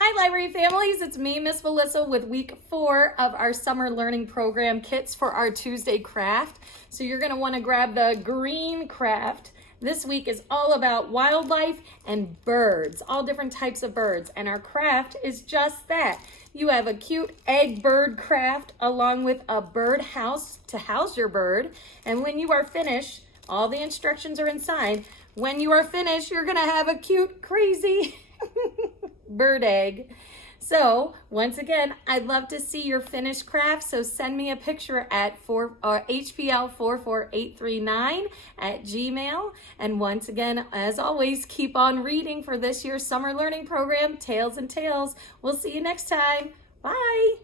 Hi library families, it's me, Miss Melissa, with week 4 of our summer learning program kits for our Tuesday craft. So you're gonna wanna grab the green craft. This week is all about wildlife and birds, all different types of birds. And our craft is just that. You have a cute egg bird craft along with a birdhouse to house your bird. And when you are finished, all the instructions are inside. When you are finished, you're gonna have a cute, crazy bird egg. So once again, I'd love to see your finished craft. So send me a picture at HPL44839 at Gmail. And once again, as always, keep on reading for this year's summer learning program, Tails and Tales. We'll see you next time. Bye.